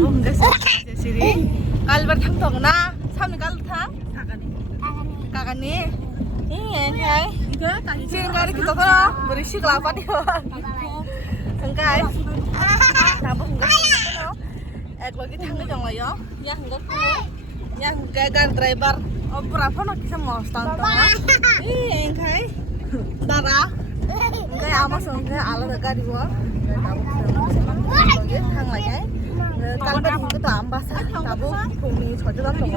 बुंगासिनो सिरि कालबार थांथ'गोना सामनि काल थां काकानि ओंखाय सिरि गारि खिथाथ' बोरै सिग्ला पाटियो ओंखाय दाबो बुंगासिनो एक lagi थांनो दंलायो या हंगा गारि ड्राइभार पुरा फन किसा मस्तान दङ ओंखाय दारा ओंखाय आमासो ओंखाय आलादा गारिबो थांलायहाय कालबार हिंगोथ' आमबासा दाबो फुंनि 6:00 दङ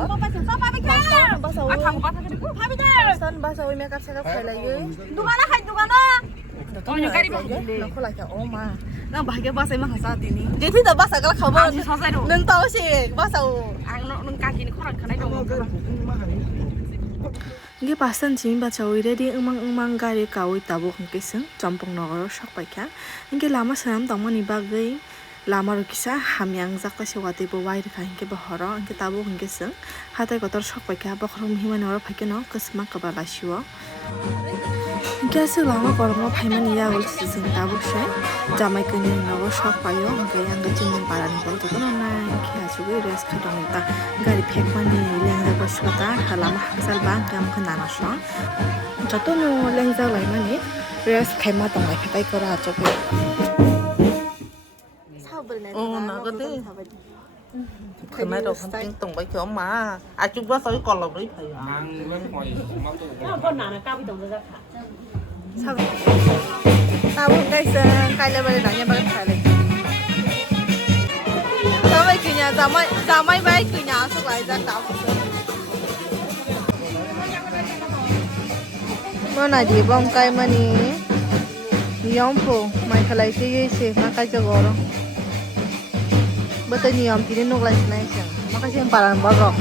बासाव मेकआप सेकआप खालायो दुगाना नखलायखा अ मा नों बाहाय बासाय माखासा दिनि जेथि दा बासा गाला खाबो नों तावसे बासाव आं नों काकिनि खरान खानाय दङ Nge pasan sini baca udah di emang gari kau tabu kengkeseng campur nogoro sok pakai. Nge lama senam tamu nih bagai lama rukisa hamyang zakta sewati bawa ini kain ke bahoro nge tabu kengkeseng hatai kotor sok pakai apa kalau mihiman noro pakai no kesmak kepala siwa. Nge asal lama kalau mau payman iya ul sising tabu sih jamai kini nogoro sok payo nge yang kecingin paran kalau tuh nona nge asugi res kadang itu gari pek mani lengga bosota halama haksal bang kamu kena nasi. Jatuh nu lengga lain mani res kema tong lai katai kora coba. Nagati. Kena dong penting tong baik cuma. Acung gua soalnya kalau beri payo. Tahu guys, kaya balik nanya balik kali. Sampai kenya, sampai baik kenya asal aja tahu. Mana di bom kaya mani, niampo, mai kalai sih makai jagoro. Betul niam tidak nuklai senai makasih yang paling bagus.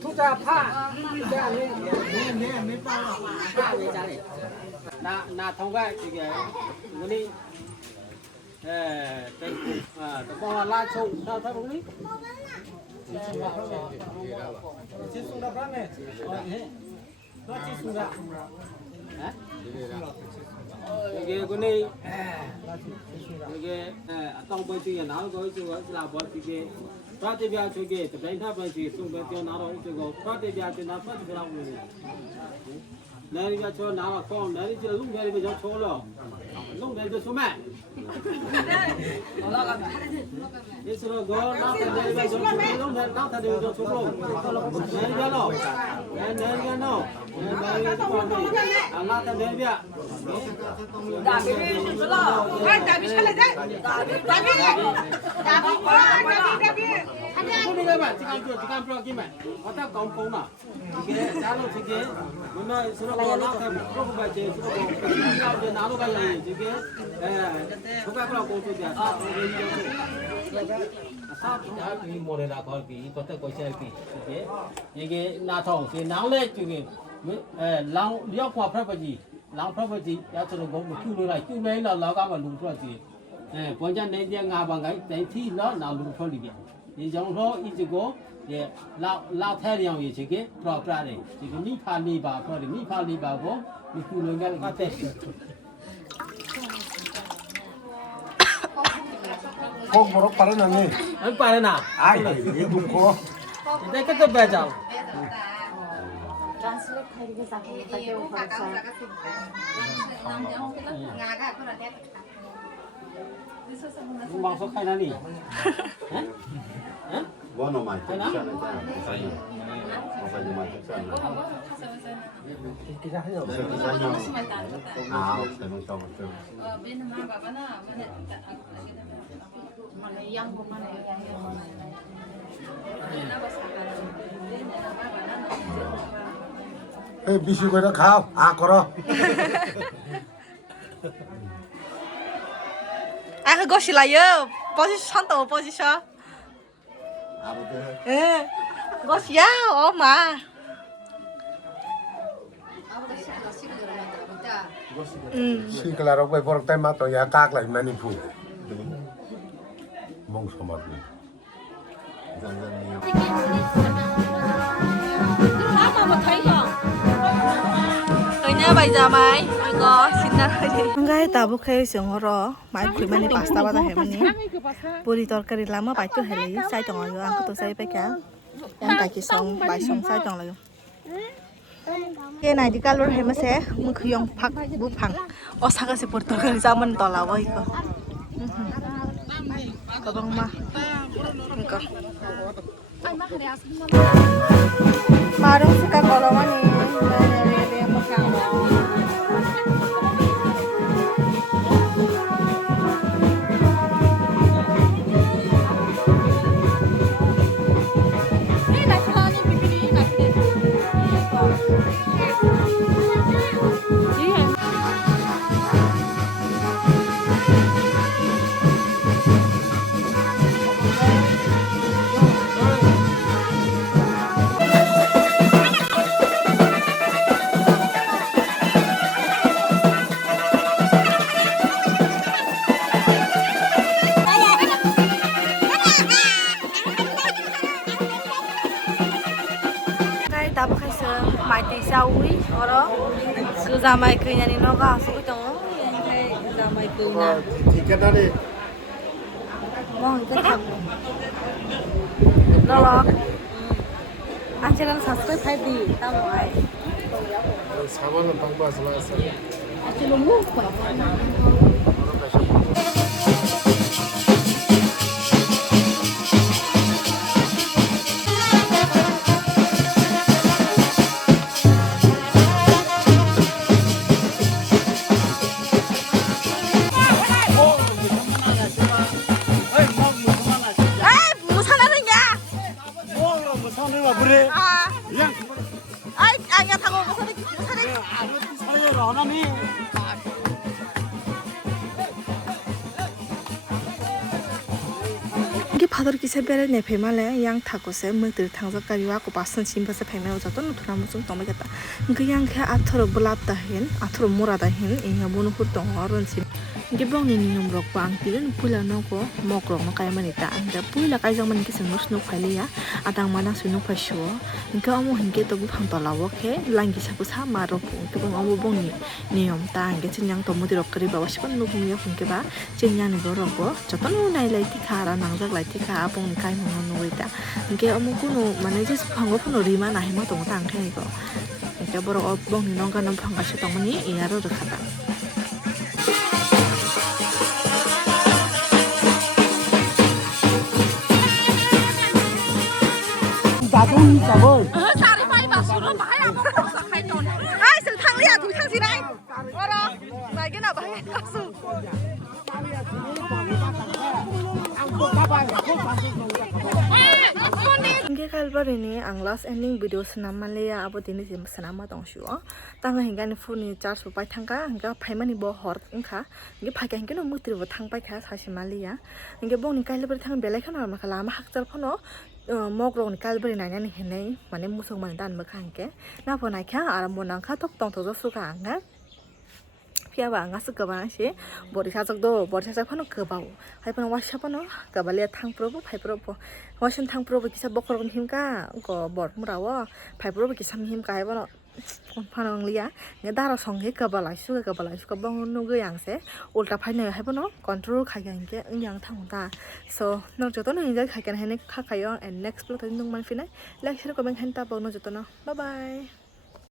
투자 파 나 통과 이게 우리 또 라초 다 우리 지수가 밤에 지수가 이게 근데 이게 어떤 거지 나오고 있고 라버 이게 프라티비아 저게 대단한 번지 송배교 나로 저거 프라티비아 나 프라티비아라고 내리가 저 나와 거 내리지 롱내리가 저 초로 롱내도 소매 올라가면 예스로 거 나한테 내리가 저 롱내 나한테 내리가 저 초로 내리가 너 내리가 너 내리가 저 나한테 내리가 다비 신슬로 다비 살래 다비 우리가 봐 지금 프로그램 어떤 공공나 이게 자로 되게 뭐나 서로 나한테 프로그램 서로 나로 가야 이게 그거가 고소야 이 모래라 거기 이것도 거기야기 이게 나통 그 나올래 저기 랑 리어과 프로퍼티 랑 프로퍼티 야처럼 거 큐로라 큐레라 나가면 루프라지 본자 내제 나방가 대티라 나 루프리게 이 정도 이지고 예 라테리앙 이 저게 프로프라데 지금 미파리바 프로리 미파리바고 미쿠르가 같아 꼭 뭐로 빠르나니? 안 빠르나? 아이, 이게 누구? 내가 또 배자. Translate hari ke satu pakai bahasa. Masuk kayak nani? Gua no macam sana saya. Makanya macam sana. Kisahnya. Ah, saya mau coba tu. Mana yang mana yang এই বেশি করে খাও করো 아그 것이라요. 버시 산다 버시셔. 아무튼 예. 것이야 엄마. 시클라로 왜 버럭 때 맞도 야 깍라 많이 푸 멍서 맞네 Rồi nha bây giờ mày có xin ra thôi đi. Ngay tabu khay song ro mai khui mani pasta ba he mani. Puri torkari lama bai to hele sai tong ayo ang to sai pe kya. Yang kai ki song bai song sai tong layo. Cái này thì calor he ma se mun khuyong phak bu phang. O sa ka se por torkari sa man to la wai ko. Ko bang ma. Ko. Marong suka kalau mani. Tao khai sơ mai tì sau úi ở đó cứ ra mai cứ nhà đi nó vào xuống trong đó ra mai cứ nè thì cái đó đi mong cái thằng nó anh chỉ cần subscribe hay đi tao nói 4만 원 방법에서 나왔어 chỉ luôn mua quả 아니야 타고 못 사네. 이게 바다를 기세 베레 내 배말래 양 타고세 뭐들 탕석까지 와고 봤은 짐버서 배매어 저도 누트라면 좀 넘어겠다. 그냥 그 아토로 불랍다 hin 아토로 몰아다 hin 이가 뭐는 훌동 어른 집 이게 병이 니엄 럭고 앙티는 불라노고 먹으러 가야 만이다. 근데 불라 가장 많이 계속 무슨 관리야 아당 만한 수능 파쇼 그러니까 아무 hin게 또 부팡 돌아오게 랑기 잡고 사마로 그분 아무 봉이 니엄 다 이게 진양 도무디로 그리 바와 싶은 누구냐 본게 봐 진양이 뭐라고 저도 누나이 라이티 카라 낭작 라이티 카 봉 가이 먹는 노이다 이게 아무 군우 만약에 방어 푸노 리마 나이마 동당 해 이거 이게 뭐라고 봉이 농가는 방가시 동문이 이하로 가다 자동 잡을 자리 빨리 마수로 봐야 먹고 사카이 돈 아이 스 탕리야 두 탕시 나이 알아 나게나 봐야 가수 Hingga kali ini ang last ending video senama leya abo dini sim senama tong shuo tanga hingga ni phone ni charge pai thangka hingga phaima ni bo hor engkha hingga phaika hingga no mutri bo thang pai kha sasi malia hingga bong ni kali bari thang belai khana ma khala ma hakchar phono mogrong ni kali bari nanya ni henai mane musong man dan ma khangke na pho nai kha aram bon angkha tok tong to su ka anga 피아바 안가스 거바나시 머리사적도 머리사적 파노 거바오 하이파노 와샤파노 거발레 탕프로보 파이프로보 와신 탕프로보 기사 버커럼 힘가 거 머무라워 파이프로보 기사 힘가 하이바노 파노리아 네다로 성게 거발라슈 거방노 거양세 올타 파이네 하이바노 컨트롤 가게인게 응양 탕다 so no jotono inja khaken hene khakayo and next plot tung man fina like share comment henta bono jotono bye bye